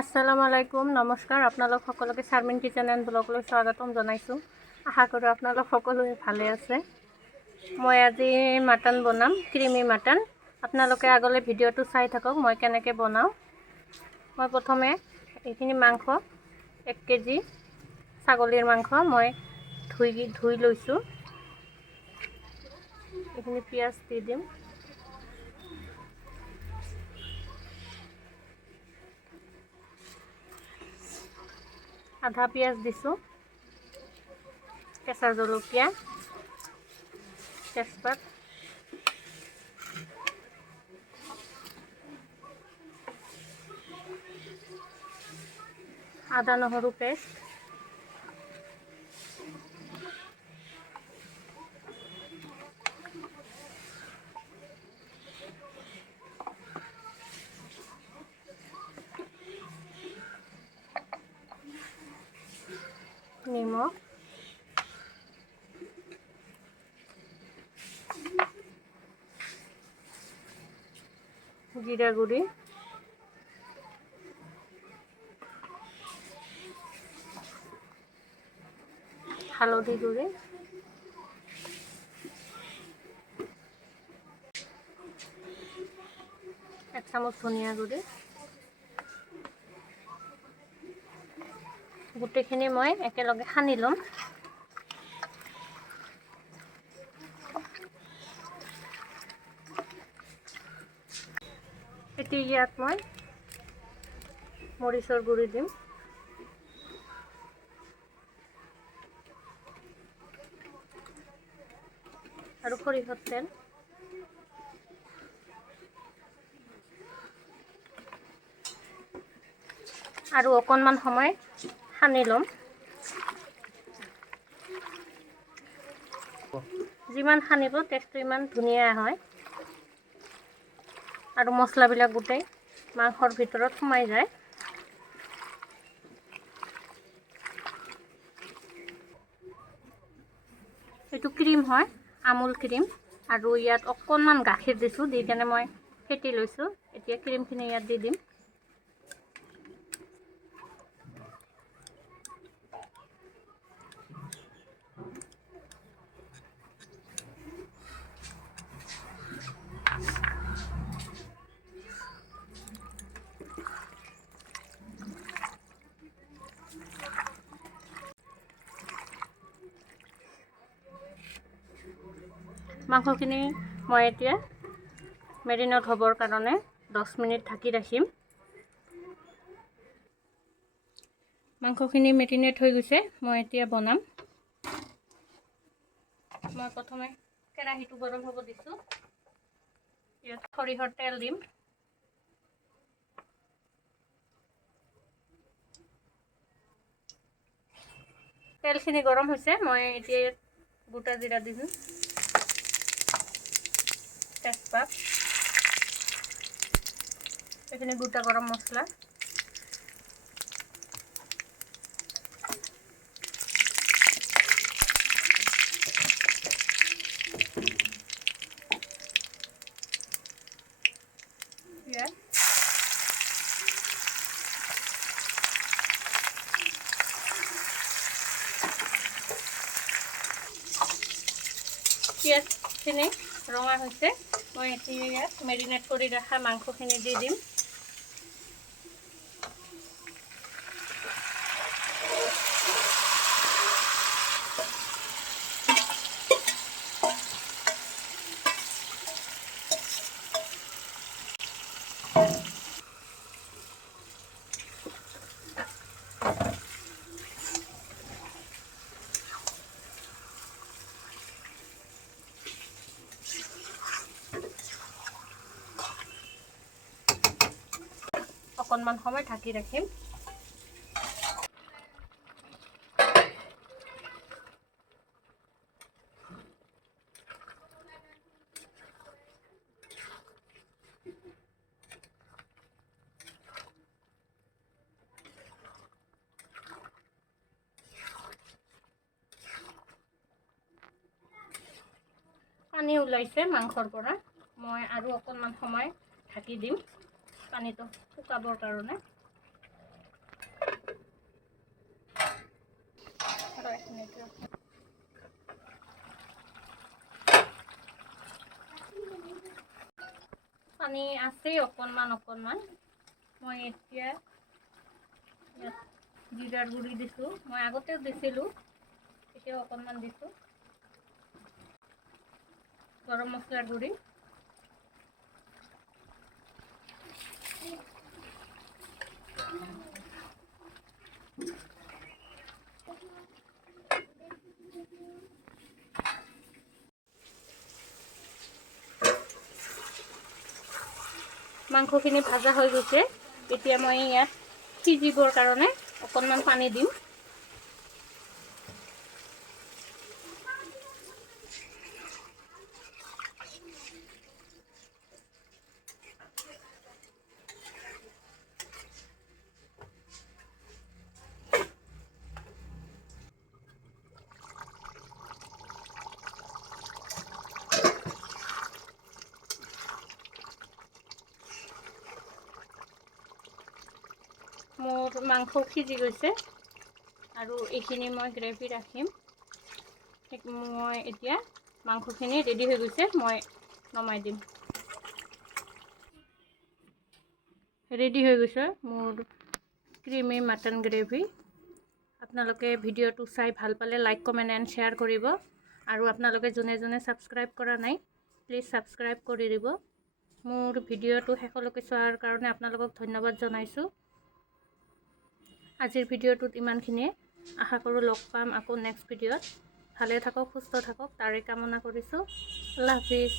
আসসালামু আলাইকুম নমস্কাৰ আপোনালোক সকলোকে শাৰমিন কিচেন এণ্ড ব্লগলৈ স্বাগতম জনাইছোঁ। আশা কৰোঁ আপোনালোক সকলোৱে ভালে আছে। মই আজি মাটন বনাম, ক্ৰিমি মাটন। আপোনালোকে আগলৈ ভিডিঅ'টো চাই থাকক মই কেনেকৈ বনাওঁ। মই প্ৰথমে এইখিনি মাংস 1 কেজি ছাগলীৰ মাংস মই ধুই লৈছোঁ। এইখিনি পিঁয়াজ দি দিম। আধা পিঁয়াজ দিছোঁ, কেঁচা জলকীয়া, তেজপাত, আদা নহৰু পেষ্ট, নিমখ, জিৰা গুড়ি, হালধি গুড়ি, 1 চামুচ ধনিয়া গুড়ি। গোটেইখিনি মই একেলগে সানি ল'ম। এতিয়া ইয়াত মই মৰিচৰ গুড়ি দিম, আৰু সৰিয়হৰ তেল। আৰু অকণমান সময় সানি ল'ম। যিমান সানিব টেষ্টটো ইমান ধুনীয়া হয়, আৰু মছলাবিলাক গোটেই মাংসৰ ভিতৰত সোমাই যায়। এইটো ক্ৰীম হয়, আমুল ক্ৰীম, আৰু ইয়াত অকণমান গাখীৰ দিছোঁ, দি কেনে মই ফেটি লৈছোঁ। এতিয়া ক্ৰীমখিনি ইয়াত দি দিম। মাংসখিনি মই এতিয়া মেৰিনেট হ'বৰ কাৰণে 10 মিনিট ঢাকি ৰাখিম। মাংসখিনি মেৰিনেট হৈ গৈছে, মই এতিয়া বনাম। মই প্ৰথমে কেৰাহীটো গৰম হ'ব দিছোঁ। ইয়াত সৰিয়হৰ তেল দিম। তেলখিনি গৰম হৈছে, মই এতিয়া গোটা জিৰা দিম, তেজপাত, এইখিনি গোটা গৰম মছলা, পিঁয়াজ, পিঁয়াজখিনি ৰঙা হৈছে, মই এতিয়া ইয়াত মেৰিনেট কৰি ৰখা মাংসখিনি দি দিম। অকণমান সময় ঢাকি ৰাখিম। পানী ওলাইছে মাংসৰ পৰা, মই আৰু অকণমান সময় ঢাকি দিম পানীটো শুকাবৰ কাৰণে। পানী আছে অকণমান মই এতিয়া জিৰাৰ গুড়ি দিছোঁ। মই আগতেও দিছিলোঁ, এতিয়াও অকণমান দিছোঁ। গৰম মছলাৰ গুড়ি মাংসখিনি ভাজা হৈ গৈছে। এতিয়া মই ইয়াত সিজিবৰ কাৰণে অকণমান পানী দিম। মোৰ মাংস সিজি গৈছে আৰু এইখিনি মই গ্ৰেভি ৰাখিম। মই এতিয়া মাংসখিনি ৰেডি হৈ গৈছে, মই নমাই দিম। ৰেডি হৈ গৈছে মোৰ ক্ৰিমি মাটন গ্ৰেভি। আপোনালোকে ভিডিঅ'টো চাই ভাল পালে লাইক কমেণ্ট এণ্ড শ্বেয়াৰ কৰিব। আৰু আপোনালোকে যোনে যোনে ছাবস্ক্ৰাইব কৰা নাই প্লিজ ছাবস্ক্ৰাইব কৰি দিব। মোৰ ভিডিঅ'টো শেষলৈকে চোৱাৰ কাৰণে আপোনালোকক ধন্যবাদ জনাইছোঁ। আজিৰ ভিডিঅ'টোত ইমানখিনিয়ে। আশা কৰোঁ লগ পাম আকৌ নেক্সট ভিডিঅ'ত। ভালে থাকক, সুস্থ থাকক তাৰে কামনা কৰিছোঁ। আল্লাহ হাফিজ।